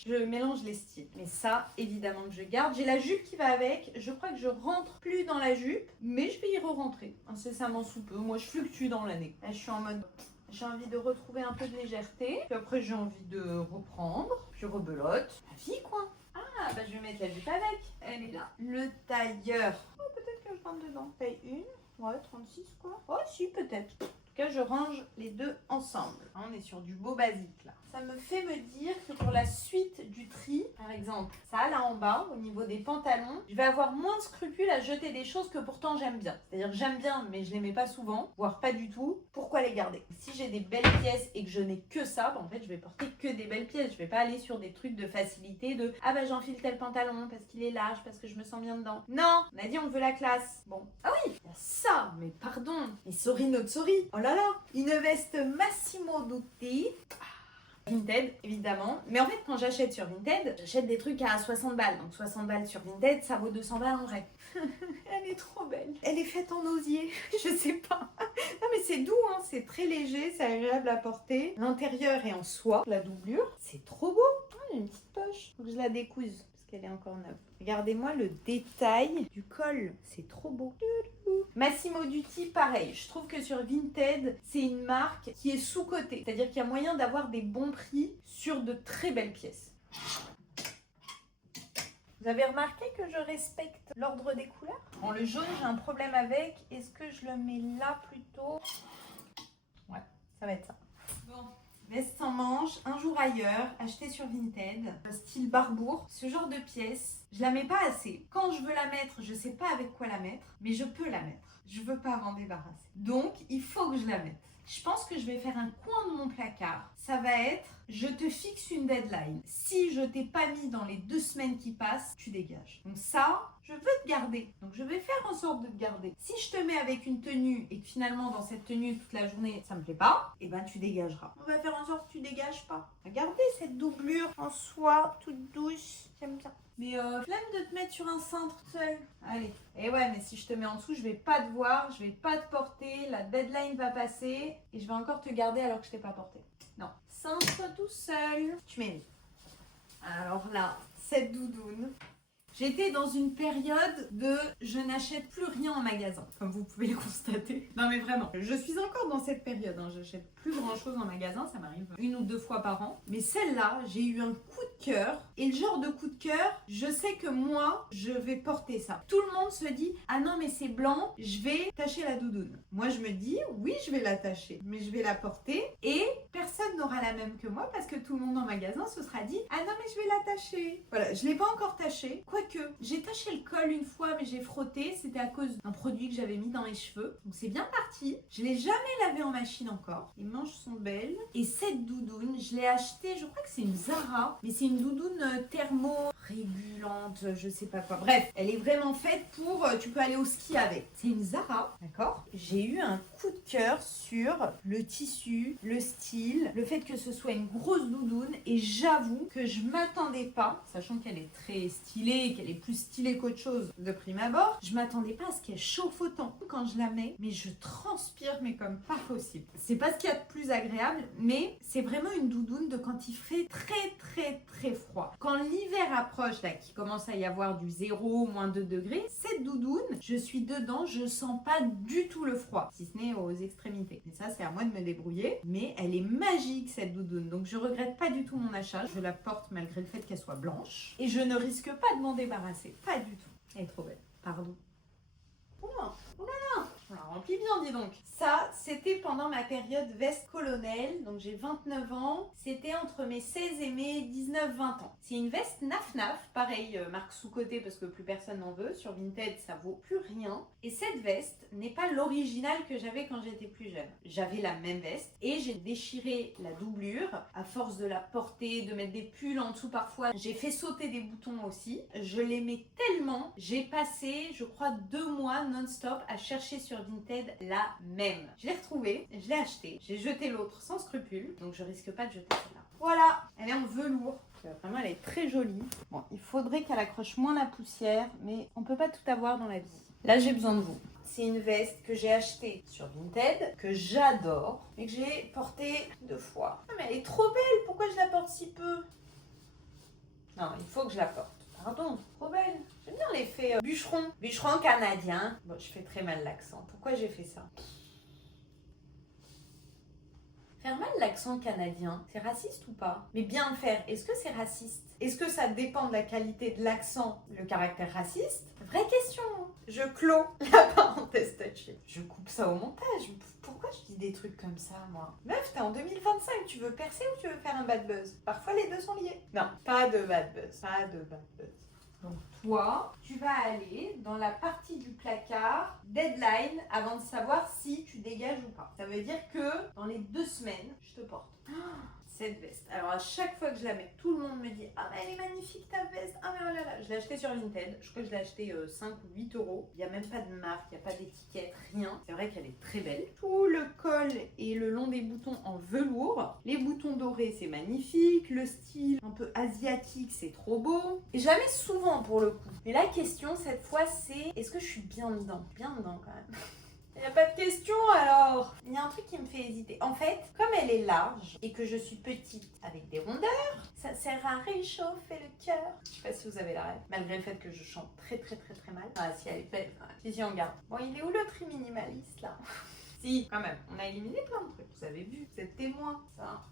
Je mélange les styles. Mais ça, évidemment que je garde. J'ai la jupe qui va avec. Je crois que je rentre plus dans la jupe, mais je vais y re-rentrer incessamment sous peu. Moi, je fluctue dans l'année. Là, je suis en mode... J'ai envie de retrouver un peu de légèreté. Puis après, j'ai envie de reprendre. Puis rebelote. La vie, quoi. Je vais mettre la jupe avec. Elle est là. Le tailleur. Oh, peut-être que je rentre dedans. Taille 1. Ouais, 36, quoi. Oh, si, peut-être. En tout cas, je range les deux ensemble. On est sur du beau basique, là. Ça me fait me dire que pour la suite du tri, par exemple, ça là en bas, au niveau des pantalons, je vais avoir moins de scrupules à jeter des choses que pourtant j'aime bien. C'est-à-dire que j'aime bien, mais je les mets pas souvent, voire pas du tout. Pourquoi les garder? Si j'ai des belles pièces et que je n'ai que ça, en fait, je vais porter que des belles pièces. Je vais pas aller sur des trucs de facilité de « Ah j'enfile tel pantalon parce qu'il est large, parce que je me sens bien dedans. » Non, on a dit on veut la classe. Bon. Ah oui, il y a ça, mais pardon. Mais sorry not sorry. Oh là là, une veste Massimo Dutti. Vinted, évidemment. Mais en fait, quand j'achète sur Vinted, j'achète des trucs à 60 balles. Donc 60 balles sur Vinted, ça vaut 200 balles en vrai. Elle est trop belle. Elle est faite en osier. Je sais pas. Non mais c'est doux, hein. C'est très léger, c'est agréable à porter. L'intérieur est en soie, la doublure. C'est trop beau. Il y a une petite poche. Faut que je la découse parce qu'elle est encore neuve. Regardez-moi le détail du col. C'est trop beau. Massimo Dutti, pareil. Je trouve que sur Vinted, c'est une marque qui est sous-cotée. C'est-à-dire qu'il y a moyen d'avoir des bons prix sur de très belles pièces. Vous avez remarqué que je respecte l'ordre des couleurs? Bon, le jaune, j'ai un problème avec. Est-ce que je le mets là plutôt? Ouais, ça va être ça. Bon. Veste sans manches, un jour ailleurs, achetée sur Vinted, style Barbour. Ce genre de pièce, je la mets pas assez. Quand je veux la mettre, je sais pas avec quoi la mettre, mais je peux la mettre. Je veux pas m'en débarrasser. Donc, il faut que je la mette. Je pense que je vais faire un coin de mon placard. Ça va être, je te fixe une deadline. Si je t'ai pas mis dans les 2 semaines qui passent, tu dégages. Donc ça, je veux te garder. Donc je vais faire en sorte de te garder. Si je te mets avec une tenue et que finalement dans cette tenue toute la journée, ça me plaît pas, eh ben tu dégageras. On va faire en sorte que tu dégages pas. Regardez cette doublure en soie toute douce. J'aime bien. Mais flemme de te mettre sur un cintre seul. Allez. Et ouais, mais si je te mets en dessous, je vais pas te voir, je vais pas te porter, la deadline va passer et je vais encore te garder alors que je t'ai pas porté. Non. Cintre tout seul. Tu m'aimes. Alors là, cette doudoune. J'étais dans une période de je n'achète plus rien en magasin, comme vous pouvez le constater. Non mais vraiment, je suis encore dans cette période, hein. J'achète plus grand chose en magasin, ça m'arrive 1 ou 2 fois par an. Mais celle-là, j'ai eu un coup de cœur. Et le genre de coup de cœur, je sais que moi, je vais porter ça. Tout le monde se dit, ah non mais c'est blanc, je vais tacher la doudoune. Moi je me dis, oui je vais la tacher, mais je vais la porter et personne n'aura la même que moi parce que tout le monde en magasin se sera dit, ah non mais je vais la tacher. Voilà, je l'ai pas encore tachée, quoique j'ai taché le col une fois mais j'ai frotté, c'était à cause d'un produit que j'avais mis dans mes cheveux. Donc c'est bien parti. Je l'ai jamais lavé en machine encore. Les manches sont belles. Et cette doudoune, je l'ai achetée, je crois que c'est une Zara, mais c'est une doudoune thermo-régulante, je sais pas quoi. Bref, elle est vraiment faite pour, tu peux aller au ski avec. C'est une Zara, d'accord? J'ai eu un coup de cœur sur le tissu, le style, le fait que ce soit une grosse doudoune et j'avoue que je m'attendais pas, sachant qu'elle est très stylée, qu'elle est plus stylée qu'autre chose de prime abord, je m'attendais pas à ce qu'elle chauffe autant quand je la mets, mais je transpire mais comme pas possible. C'est pas ce qu'il y a de plus agréable, mais c'est vraiment une doudoune de quand il fait très froid. Quand l'hiver approche, là, qu'il commence à y avoir du 0, -2 degrés, cette doudoune, je suis dedans, je sens pas du tout le froid, si ce n'est aux extrémités. Mais ça, c'est à moi de me débrouiller, mais elle est magique cette doudoune, donc je regrette pas du tout mon achat, je la porte malgré le fait qu'elle soit blanche, et je ne risque pas de m'en débarrasser, pas du tout. Elle est trop belle, pardon. Oula, oula, on la remplit bien, dis donc. Ça, c'était pendant ma période veste colonel, donc j'ai 29 ans. C'était entre mes 16 et mes 19-20 ans. C'est une veste Naf-Naf, pareil, marque sous-côté parce que plus personne n'en veut. Sur Vinted, ça vaut plus rien. Et cette veste n'est pas l'originale que j'avais quand j'étais plus jeune. J'avais la même veste et j'ai déchiré la doublure. À force de la porter, de mettre des pulls en dessous parfois, j'ai fait sauter des boutons aussi. Je l'aimais tellement, j'ai passé, je crois, 2 mois non-stop à chercher sur sur Vinted la même. Je l'ai retrouvée, je l'ai achetée, j'ai jeté l'autre sans scrupule, donc je risque pas de jeter celle-là. Voilà, elle est en velours. Vraiment, elle est très jolie. Bon, il faudrait qu'elle accroche moins la poussière, mais on peut pas tout avoir dans la vie. Là, j'ai besoin de vous. C'est une veste que j'ai achetée sur Vinted, que j'adore, et que j'ai portée 2 fois. Ah, mais elle est trop belle, pourquoi je la porte si peu? Non, il faut que je la porte. Pardon, trop belle. J'aime bien l'effet bûcheron canadien. Bon, je fais très mal l'accent. Pourquoi j'ai fait ça? Faire mal l'accent canadien, c'est raciste ou pas? Mais bien le faire, est-ce que c'est raciste? Est-ce que ça dépend de la qualité de l'accent, le caractère raciste? Vraie question. Je clôt la parenthèse touchée. Je coupe ça au montage. Pourquoi je dis des trucs comme ça, moi? Meuf, t'es en 2025, tu veux percer ou tu veux faire un bad buzz? Parfois les deux sont liés. Non, pas de bad buzz. Pas de bad buzz. Donc toi, tu vas aller dans la partie du placard deadline avant de savoir si tu dégages ou pas. Ça veut dire que dans les 2 semaines, je te porte cette veste. Alors à chaque fois que je la mets, tout le monde me dit « Ah mais elle est magnifique ta veste, ah mais oh là là !» Je l'ai achetée sur Vinted, je crois que je l'ai achetée 5 ou 8 euros. Il n'y a même pas de marque, il n'y a pas d'étiquette, rien. C'est vrai qu'elle est très belle. Tout le col et le long des boutons en velours. Les boutons dorés, c'est magnifique. Le style un peu asiatique, c'est trop beau. Et je la mets souvent pour le coup. Mais la question cette fois, c'est est-ce que je suis bien dedans? Bien dedans quand même. Il n'y a pas de question alors. Il y a un truc qui me fait hésiter. En fait, comme elle est large et que je suis petite avec des rondeurs, ça sert à réchauffer le cœur. Je sais pas si vous avez la rêve. Malgré le fait que je chante très mal. Ah si, elle est belle. Si, on garde. Bon, il est où le tri minimaliste là? Si, quand même. On a éliminé plein de trucs. Vous avez vu, vous êtes témoin. Ça,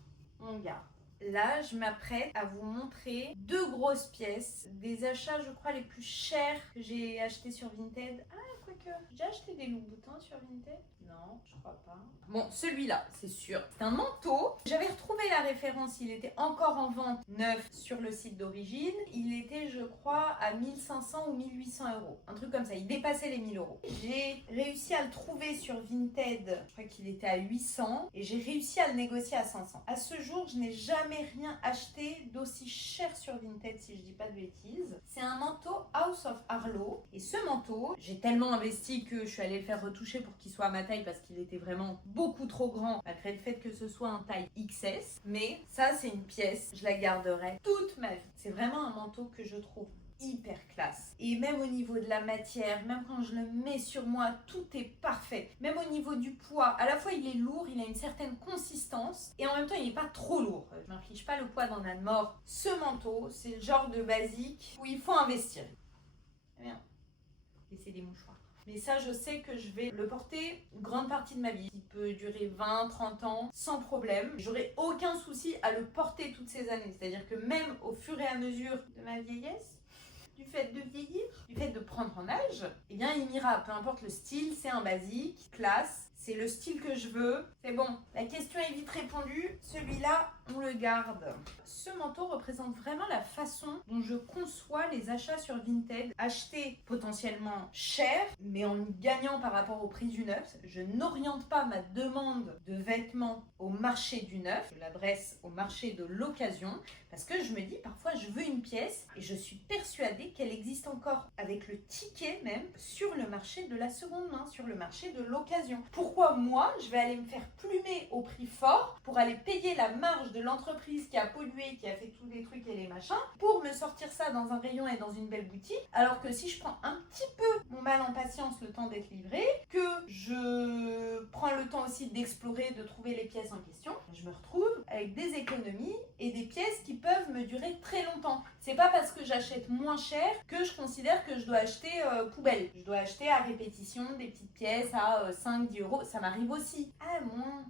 on garde. Là, je m'apprête à vous montrer 2 grosses pièces, des achats, je crois, les plus chers que j'ai achetés sur Vinted. Ah, quoique, j'ai acheté des Louboutins sur Vinted? Non, je crois pas. Bon, celui-là, c'est sûr. C'est un manteau. J'avais retrouvé la référence, il était encore en vente neuf sur le site d'origine. Il était, je crois, à 1500 ou 1800 euros. Un truc comme ça, il dépassait les 1000 euros. J'ai réussi à le trouver sur Vinted, je crois qu'il était à 800, et j'ai réussi à le négocier à 500. À ce jour, je n'ai jamais rien acheté d'aussi cher sur Vinted, si je dis pas de bêtises. C'est un manteau House of Arlo, et ce manteau, j'ai tellement investi que je suis allée le faire retoucher pour qu'il soit à ma taille parce qu'il était vraiment beaucoup trop grand, malgré le fait que ce soit un taille XS. Mais ça, c'est une pièce, je la garderai toute ma vie. C'est vraiment un manteau que je trouve hyper classe. Et même au niveau de la matière, même quand je le mets sur moi, tout est parfait. Même au niveau du poids, à la fois il est lourd, il a une certaine consistance et en même temps il n'est pas trop lourd. Je m'inflige pas le poids d'un âne mort. Ce manteau, c'est le genre de basique où il faut investir. Bien. Laissez des mouchoirs. Mais ça, je sais que je vais le porter une grande partie de ma vie. Il peut durer 20, 30 ans sans problème. J'aurai aucun souci à le porter toutes ces années. C'est-à-dire que même au fur et à mesure de ma vieillesse, du fait de vieillir, du fait de prendre en âge, eh bien il m'ira. Peu importe le style, c'est un basique, classe. C'est le style que je veux. C'est bon. La question est vite répondue. Celui-là, on le garde. Ce manteau représente vraiment la façon dont je conçois les achats sur Vinted. Acheter potentiellement cher, mais en gagnant par rapport au prix du neuf. Je n'oriente pas ma demande de vêtements au marché du neuf. Je l'adresse au marché de l'occasion. Parce que je me dis, parfois, je veux une pièce et je suis persuadée qu'elle existe encore avec le ticket même sur le marché de la seconde main, sur le marché de l'occasion. Pourquoi moi, je vais aller me faire plumer au prix fort pour aller payer la marge de l'entreprise qui a pollué, qui a fait tous les trucs et les machins, pour me sortir ça dans un rayon et dans une belle boutique, alors que si je prends un petit peu mon mal en patience le temps d'être livré, que je prends le temps aussi d'explorer, de trouver les pièces en question, je me retrouve avec des économies et des pièces qui peuvent me durer très longtemps. C'est pas parce que j'achète moins cher que je considère que je dois acheter poubelle. Je dois acheter à répétition des petites pièces à 5-10 euros. Ça m'arrive aussi. Ah, moins,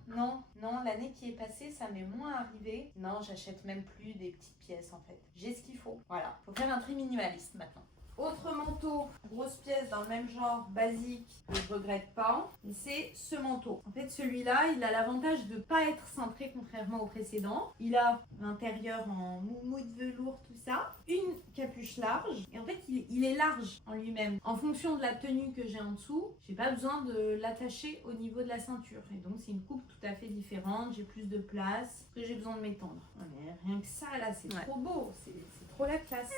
non, l'année qui est passée, ça m'est moins arrivé. Non, j'achète même plus des petites pièces en fait. J'ai ce qu'il faut. Voilà, faut faire un tri minimaliste maintenant. Autre manteau, grosse pièce dans le même genre, basique, que je regrette pas, c'est ce manteau. En fait, celui-là, il a l'avantage de ne pas être cintré contrairement au précédent. Il a l'intérieur en moumoute velours, tout ça. Une capuche large. Et en fait, il est large en lui-même. En fonction de la tenue que j'ai en dessous, j'ai pas besoin de l'attacher au niveau de la ceinture. Et donc, c'est une coupe tout à fait différente. J'ai plus de place. Que j'ai besoin de m'étendre. Mais rien que ça, là, c'est trop beau. C'est trop la classe.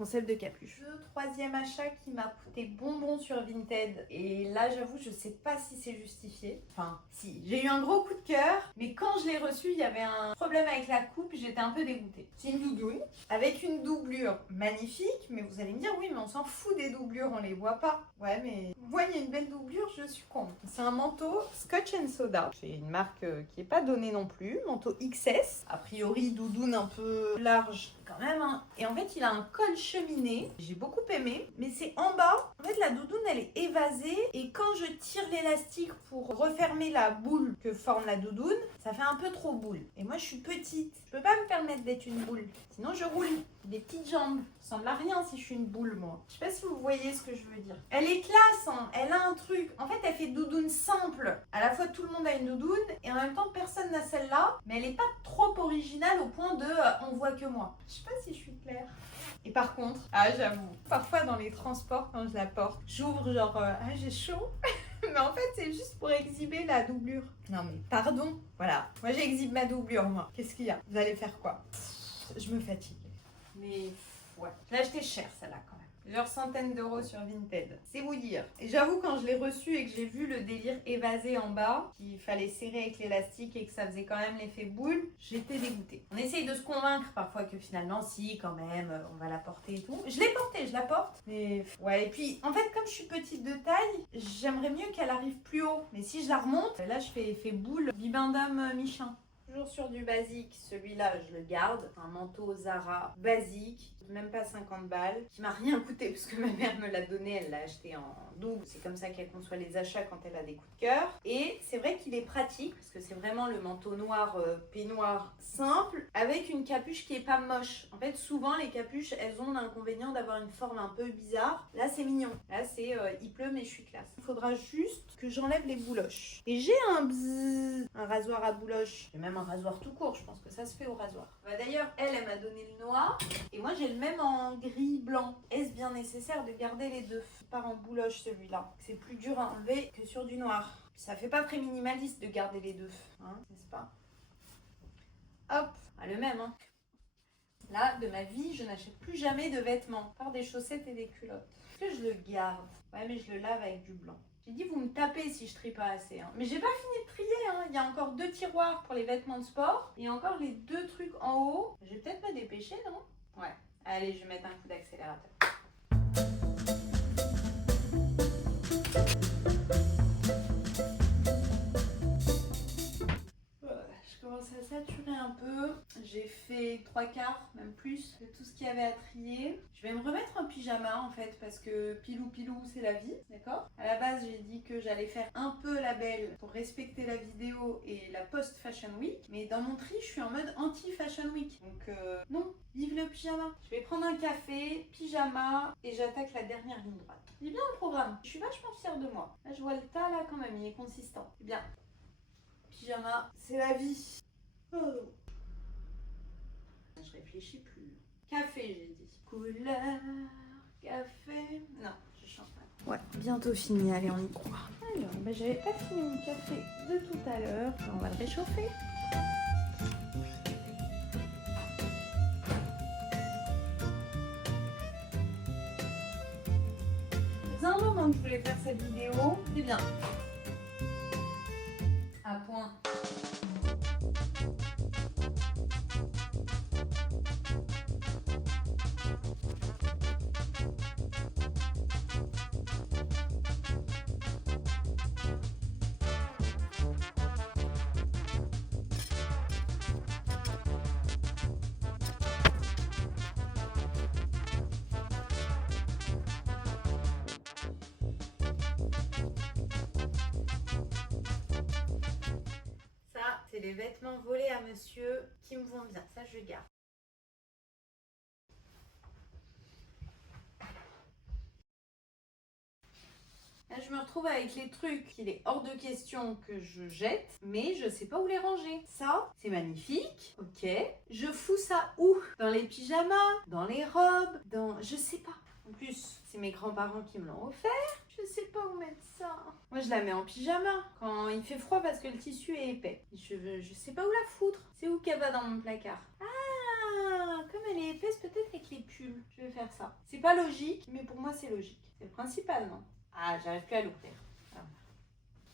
concept de capuche. Le troisième achat qui m'a coûté bonbon sur Vinted. Et là, j'avoue, je sais pas si c'est justifié. Enfin, si. J'ai eu un gros coup de cœur, mais quand je l'ai reçu, il y avait un problème avec la coupe, j'étais un peu dégoûtée. C'est une doudoune avec une doublure magnifique, mais vous allez me dire, oui, mais on s'en fout des doublures, on les voit pas. Ouais, mais vous voyez une belle doublure, je suis con. C'est un manteau Scotch and Soda. C'est une marque qui est pas donnée non plus. Manteau XS. A priori, doudoune un peu large quand même. Hein. Et en fait, il a un col cheminé. J'ai beaucoup aimé. Mais c'est en bas. En fait, la doudoune, elle est évasée. Et quand je tire l'élastique pour refermer la boule que forme la doudoune, ça fait un peu trop boule. Et moi, je suis petite. Je peux pas me permettre d'être une boule. Sinon, je roule. Des petites jambes. Ça ressemble à rien si je suis une boule, moi. Je sais pas si vous voyez ce que je veux dire. Elle est classe, hein. Elle a un truc. En fait, elle fait doudoune simple. À la fois, tout le monde a une doudoune. Et en même temps, personne n'a celle-là. Mais elle est pas trop originale au point de on voit que moi. Je sais pas si je suis claire. Et par contre, j'avoue, parfois dans les transports, quand je la porte, j'ouvre genre j'ai chaud. Mais en fait, c'est juste pour exhiber la doublure. Non mais pardon. Voilà. Moi, j'exhibe ma doublure, moi. Qu'est-ce qu'il y a? Vous allez faire quoi? Je me fatigue. Mais ouais. Je l'ai acheté cher, celle-là, quand même. Plusieurs centaines d'euros sur Vinted. C'est vous dire. Et j'avoue, quand je l'ai reçu et que j'ai vu le délire évasé en bas, qu'il fallait serrer avec l'élastique et que ça faisait quand même l'effet boule, j'étais dégoûtée. On essaye de se convaincre parfois que finalement, si, quand même, on va la porter et tout. Je l'ai portée, je la porte. Mais ouais, et puis, en fait, comme je suis petite de taille, j'aimerais mieux qu'elle arrive plus haut. Mais si je la remonte, là, je fais effet boule Bibendum Michelin. Toujours sur du basique, celui-là je le garde, un manteau Zara basique, même pas 50 balles, qui m'a rien coûté parce que ma mère me l'a donné, elle l'a acheté en double, c'est comme ça qu'elle conçoit les achats quand elle a des coups de cœur. Et c'est vrai qu'il est pratique parce que c'est vraiment le manteau noir peignoir simple avec une capuche qui est pas moche. En fait souvent les capuches elles ont l'inconvénient d'avoir une forme un peu bizarre, là c'est mignon, là c'est il pleut mais je suis classe. Il faudra juste que j'enlève les bouloches. Et j'ai un rasoir à bouloches, j'ai même un rasoir tout court, je pense que ça se fait au rasoir. Bah, d'ailleurs, elle m'a donné le noir et moi j'ai le même en gris blanc. Est-ce bien nécessaire de garder les deux? Il part en bouloche celui-là. C'est plus dur à enlever que sur du noir. Puis ça fait pas très minimaliste de garder les deux, hein, n'est-ce pas? Hop, le même. Hein. Là, de ma vie, je n'achète plus jamais de vêtements, à part des chaussettes et des culottes. Est-ce que je le garde? Ouais, mais je le lave avec du blanc. J'ai dit, vous me tapez si je trie pas assez. Hein. Mais j'ai pas fini de trier. Hein. Il y a encore 2 tiroirs pour les vêtements de sport. Et encore les 2 trucs en haut. Je vais peut-être me dépêcher, non? Ouais. Allez, je vais mettre un coup d'accélérateur. Je commence à saturer un peu. J'ai fait 3/4, même plus, de tout ce qu'il y avait à trier. Je vais me remettre en pyjama en fait parce que pilou c'est la vie, d'accord? À la base j'ai dit que j'allais faire un peu la belle pour respecter la vidéo et la post-fashion week. Mais dans mon tri je suis en mode anti-fashion week. Donc non, vive le pyjama. Je vais prendre un café, pyjama et j'attaque la dernière ligne droite. C'est bien le programme, je suis vachement fière de moi. Là je vois le tas là quand même, il est consistant. C'est bien. Pyjama, c'est la vie. Oh. Je réfléchis plus. Café, j'ai dit. Couleur, café. Non, je change pas. Ouais, bientôt fini. Allez, on y croit. Alors, j'avais pas fini mon café de tout à l'heure. On va le réchauffer. C'est un moment que je voulais faire cette vidéo. C'est bien. À point. C'est les vêtements volés à monsieur qui me vont bien. Ça, je garde. Là, je me retrouve avec les trucs qu'il est hors de question que je jette, mais je sais pas où les ranger. Ça, c'est magnifique. Ok. Je fous ça où? Dans les pyjamas? Dans les robes? Je sais pas. En plus, c'est mes grands-parents qui me l'ont offert. Je sais pas où mettre ça. Moi, je la mets en pyjama quand il fait froid parce que le tissu est épais. Je sais pas où la foutre. C'est où qu'elle va dans mon placard? Ah, comme mais les épaisse peut-être avec les pulls. Je vais faire ça. C'est pas logique, mais pour moi c'est logique. C'est le principal, non? Ah, j'arrive plus à l'ouvrir.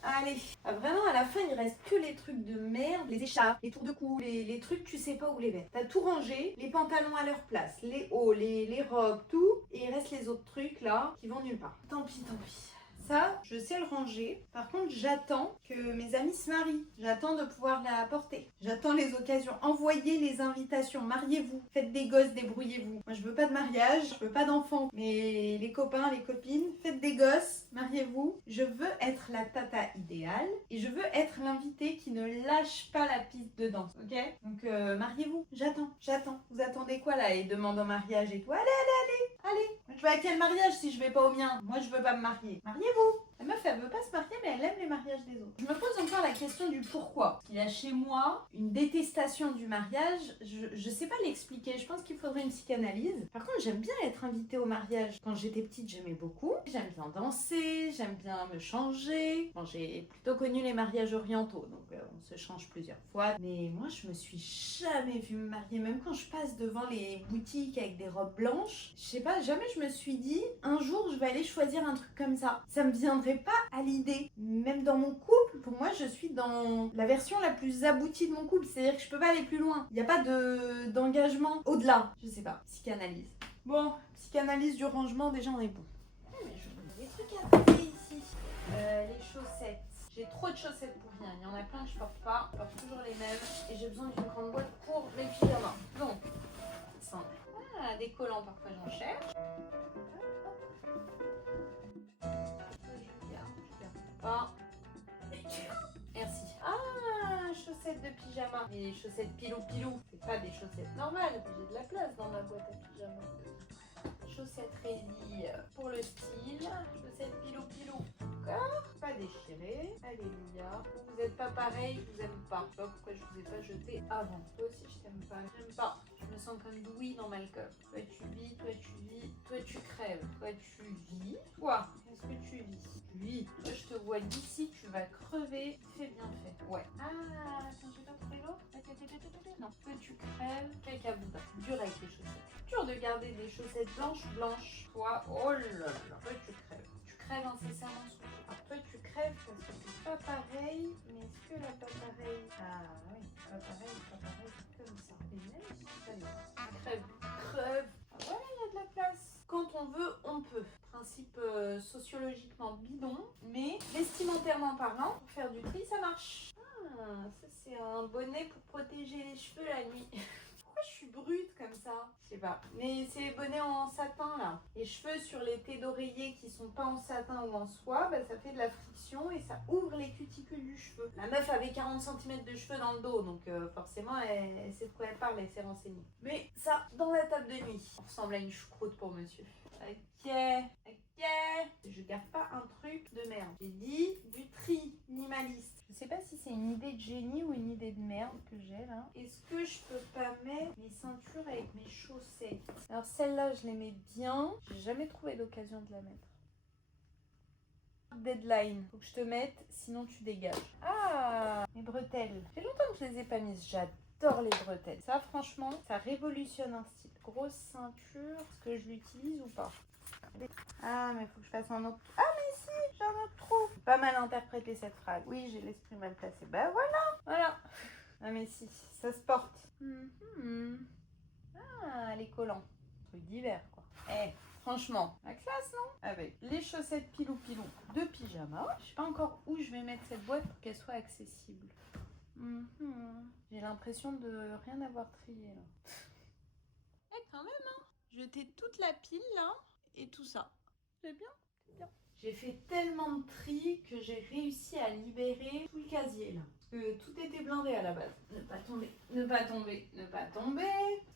Allez, vraiment à la fin il reste que les trucs de merde, les écharpes, les tours de cou, les trucs tu sais pas où les mettre. T'as tout rangé, les pantalons à leur place, les hauts, les robes, tout, et il reste les autres trucs là qui vont nulle part. Tant pis, tant pis. Ça, je sais le ranger. Par contre, j'attends que mes amis se marient. J'attends de pouvoir la porter. J'attends les occasions. Envoyez les invitations. Mariez-vous. Faites des gosses, débrouillez-vous. Moi, je veux pas de mariage, je veux pas d'enfants. Mais les copains, les copines, faites des gosses, mariez-vous. Je veux être la tata idéale et je veux être l'invité qui ne lâche pas la piste de danse. Ok? Donc, mariez-vous. J'attends. Vous attendez quoi là? Et demande en mariage et tout. Allez. Je vais à quel mariage si je vais pas au mien? Moi, je veux pas me marier. Mariez-vous. La meuf, elle veut pas se marier, mais elle aime les mariages des autres. Je me pose encore la question du pourquoi. Il y a chez moi une détestation du mariage. Je sais pas l'expliquer. Je pense qu'il faudrait une psychanalyse. Par contre, j'aime bien être invitée au mariage. Quand j'étais petite, j'aimais beaucoup. J'aime bien danser, j'aime bien me changer. Bon, j'ai plutôt connu les mariages orientaux, donc on se change plusieurs fois. Mais moi, je me suis jamais vue me marier. Même quand je passe devant les boutiques avec des robes blanches, je sais pas, jamais je me suis dit un jour je vais aller choisir un truc comme ça. Ça me viendrait pas à l'idée. Même dans mon couple, pour moi, je suis dans la version la plus aboutie de mon couple. C'est-à-dire que je peux pas aller plus loin. Il n'y a pas d'engagement au-delà. Je sais pas. Psychanalyse. Bon, psychanalyse du rangement, déjà on est bon. Mais je vois des trucs à trouver ici. Les chaussettes. J'ai trop de chaussettes pour rien. Il y en a plein que je porte pas. Je porte toujours les mêmes. Et j'ai besoin d'une grande boîte pour mes pyjamas. Donc, ça. Ah, des collants, parfois j'en cherche. Pas. Merci. Ah, chaussettes de pyjama. Les chaussettes pilou-pilou. C'est pas des chaussettes normales. J'ai de la place dans ma boîte à pyjama. Chaussettes ready pour le style. Chaussettes pilou-pilou. D'accord. Pas déchirées. Alléluia. Vous êtes pas pareil, je vous aime pas. Je sais pas pourquoi je vous ai pas jeté avant. Toi aussi je t'aime pas. J'aime pas. Je me sens comme Louis dans Malcolm. Toi tu vis, toi tu vis, toi tu crèves. Toi tu vis. Toi, est-ce que tu vis? Oui. Toi je te vois d'ici, tu vas crever. Fais bien fait. Ouais. Ah, attends, j'ai pas trouvé l'autre. Non. Toi tu crèves. Caca boudin. Dur avec les chaussettes. Dur de garder des chaussettes blanches. Toi, oh là là. Toi tu crèves. Tu crèves incessamment sous. Alors toi tu crèves parce que c'est pas pareil, mais est-ce que là pas pareil? Ah oui, pas pareil, comme ça. Et même si ça y est. Crève. Ah voilà, il y a de la place. Quand on veut, on peut. Principe sociologiquement bidon, mais vestimentairement parlant, pour faire du tri, ça marche. Ah, ça c'est un bonnet pour protéger les cheveux la nuit. Pourquoi je suis brute comme ça? Je sais pas. Mais c'est les bonnets en satin là. Les cheveux sur les têtes d'oreiller qui sont pas en satin ou en soie, bah, ça fait de la friction et ça ouvre les cuticules du cheveu. La meuf avait 40 cm de cheveux dans le dos, donc forcément elle sait de quoi elle parle, elle s'est renseignée. Mais ça, dans la table de nuit, on ressemble à une choucroute pour monsieur. Ok. Je garde pas un truc de merde. J'ai dit du tri minimaliste. Je sais pas si c'est une idée de génie ou une idée de merde que j'ai là. Est-ce que je peux pas mettre mes ceintures avec mes chaussettes? Alors celle-là, je les mets bien. J'ai jamais trouvé l'occasion de la mettre. Deadline. Faut que je te mette, sinon tu dégages. Ah, mes bretelles. Ça fait longtemps que je les ai pas mises. J'adore les bretelles. Ça, franchement, ça révolutionne un style. Grosse ceinture. Est-ce que je l'utilise ou pas? Ah, mais faut que je fasse un autre. Ah, mais si, j'ai un autre trou. J'ai pas mal interprété cette phrase. Oui, j'ai l'esprit mal placé. Bah voilà. Ah, mais si, ça se porte. Ah, les collants. Truc d'hiver, quoi. Franchement, la classe, non? Avec les chaussettes pilou-pilou de pyjama. Je sais pas encore où je vais mettre cette boîte pour qu'elle soit accessible. J'ai l'impression de rien avoir trié, là. Quand même, hein. Jeter toute la pile, là. Et tout ça. C'est bien, c'est bien. J'ai fait tellement de tri que j'ai réussi à libérer tout le casier là. Parce que tout était blindé à la base. Ne pas tomber. Est-ce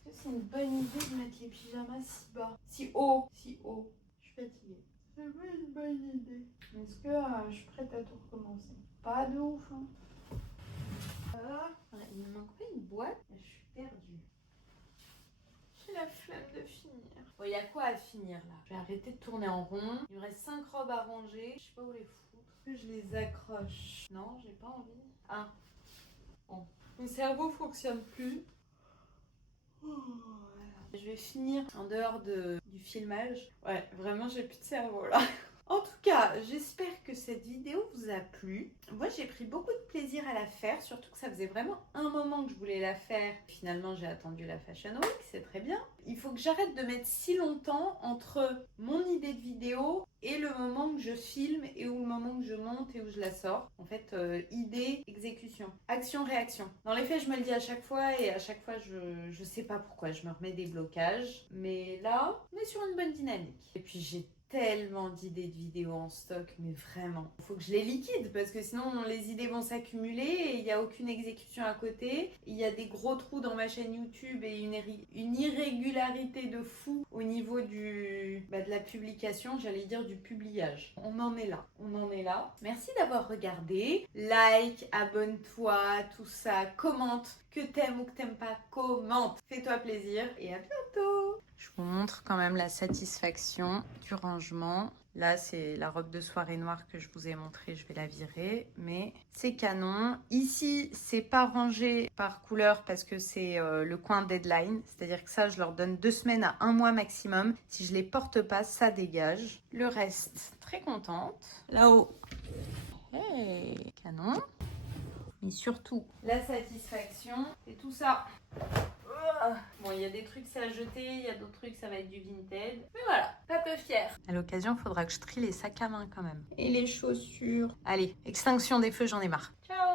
que c'est une bonne idée de mettre les pyjamas si bas? Si haut. Je suis fatiguée. C'est pas une bonne idée. Est-ce que je suis prête à tout recommencer? Pas de ouf, hein. Il me manque pas une boîte. Je suis perdue. J'ai la flemme de finir. Bon, il y a quoi à finir là? Je vais arrêter de tourner en rond. Il me reste 5 robes à ranger. Je sais pas où les foutre. Est-ce que je les accroche? Non, j'ai pas envie. Ah. Bon. Mon cerveau fonctionne plus. Oh, voilà. Je vais finir en dehors du filmage. Ouais, vraiment, j'ai plus de cerveau là. En tout cas, j'espère que cette vidéo vous a plu. Moi, j'ai pris beaucoup de plaisir à la faire, surtout que ça faisait vraiment un moment que je voulais la faire. Finalement, j'ai attendu la Fashion Week, c'est très bien. Il faut que j'arrête de mettre si longtemps entre mon idée de vidéo et le moment que je filme et le moment que je monte et où je la sors. En fait, idée, exécution, action, réaction. Dans les faits, je me le dis à chaque fois et à chaque fois, je sais pas pourquoi je me remets des blocages. Mais là, on est sur une bonne dynamique. Et puis, j'ai tellement d'idées de vidéos en stock, mais vraiment. Il faut que je les liquide parce que sinon les idées vont s'accumuler et il n'y a aucune exécution à côté. Il y a des gros trous dans ma chaîne YouTube et une irrégularité de fou au niveau de la publication, j'allais dire du publiage. On en est là, on en est là. Merci d'avoir regardé. Like, abonne-toi, tout ça, commente. Que t'aimes ou que t'aimes pas, commente. Fais-toi plaisir et à bientôt. Je vous montre quand même la satisfaction du rangement. Là, c'est la robe de soirée noire que je vous ai montrée. Je vais la virer, mais c'est canon. Ici, c'est pas rangé par couleur parce que c'est le coin deadline. C'est-à-dire que ça, je leur donne 2 semaines à 1 mois maximum. Si je les porte pas, ça dégage. Le reste, très contente. Là-haut, hey, canon. Mais surtout, la satisfaction et tout ça. Bon, il y a des trucs ça à jeter, il y a d'autres trucs ça va être du vintage. Mais voilà, pas peu fière. À l'occasion, il faudra que je trie les sacs à main quand même. Et les chaussures. Allez, extinction des feux, j'en ai marre. Ciao!